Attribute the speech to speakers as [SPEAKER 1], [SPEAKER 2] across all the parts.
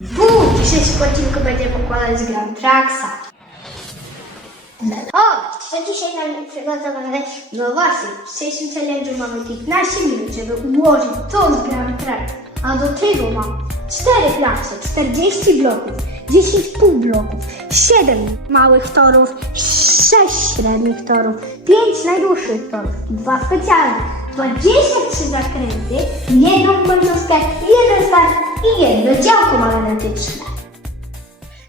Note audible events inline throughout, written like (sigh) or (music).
[SPEAKER 1] W dzisiejszym odcinku będziemy pokładać z Grand Traxa. O, co dzisiaj nam przygotowane? No właśnie, w dzisiejszym challenge'u mamy 15 minut, żeby ułożyć to z Grand Traxa. A do tego mam 4 klasy, 40 bloków, 10 półbloków, 7 małych torów, 6 średnich torów, 5 najdłuższych torów, 2 specjalne, 23 zakręty, jedną start i jedno działko magnetyczne.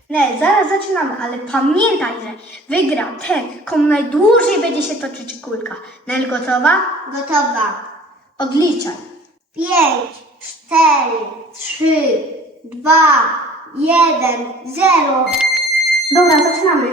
[SPEAKER 1] Nie, zaraz zaczynamy, ale pamiętaj, że wygra ten, komu najdłużej będzie się toczyć kulka. Nel gotowa? Gotowa. Odliczaj. Pięć, cztery, trzy, dwa, jeden, zero. Dobra, zaczynamy.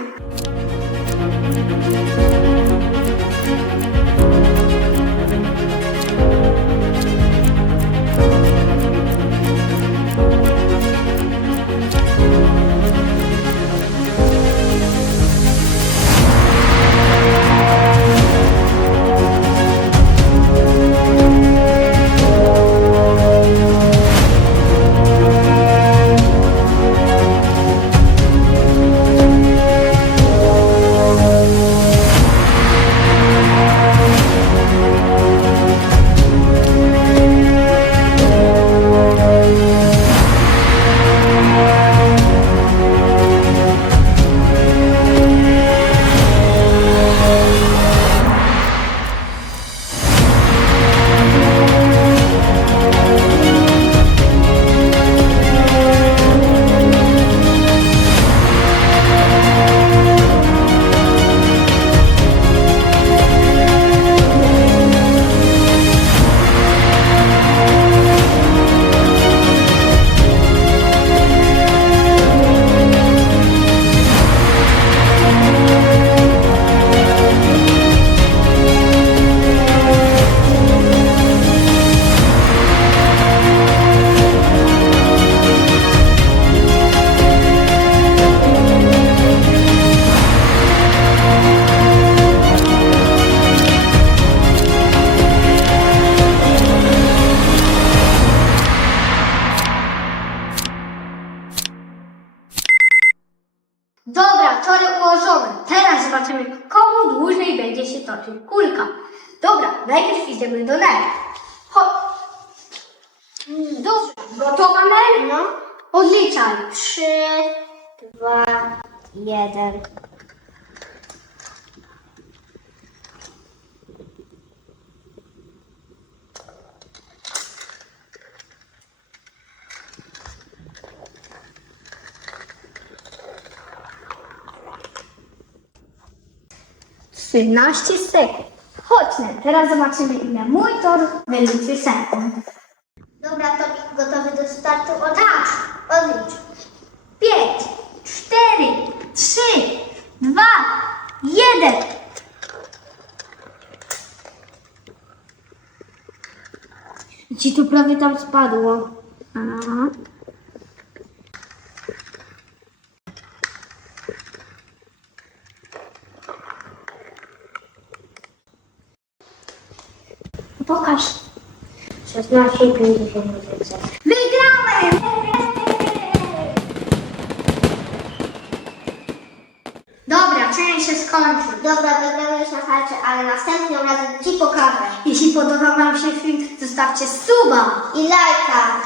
[SPEAKER 1] Dobra, tory ułożone. Teraz zobaczymy, komu dłużej będzie się toczyć kulka. Dobra, najpierw idziemy do Nel. Chodź. Mm, Dobrze, gotowa Nel? No. Odliczaj. Trzy, dwa, jeden. Trzynaście sekund. Chodź, Nel, teraz zobaczymy, ile mój tor wyliczy sekund. Dobra, to gotowy do startu? Odlicz. Odlicz. Pięć, cztery, trzy, dwa, jeden. Ci tu prawie tam spadło. Aha. Pokaż. 16,50 Wygrałem! Dobra, część się skończy. Dobra, wygrałeś na halcie, ale następnym razem Ci pokażę. Jeśli podobał Wam się film, zostawcie suba i lajka.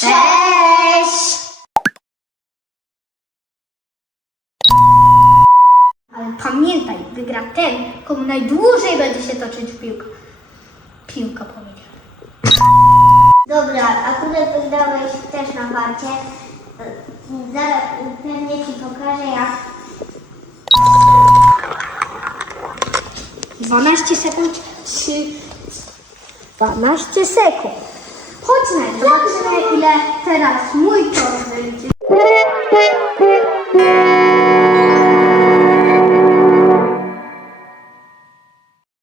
[SPEAKER 1] Cześć! Ale pamiętaj, wygra ten, komu najdłużej będzie się toczyć piłka. Piłka powiedział. (laughs) Dobra, akurat wygrałeś też na warcie. Zaraz pewnie Ci pokażę jak. 12 sekund, 3, 12 sekund. Chodź na, zobaczymy ile teraz mój tor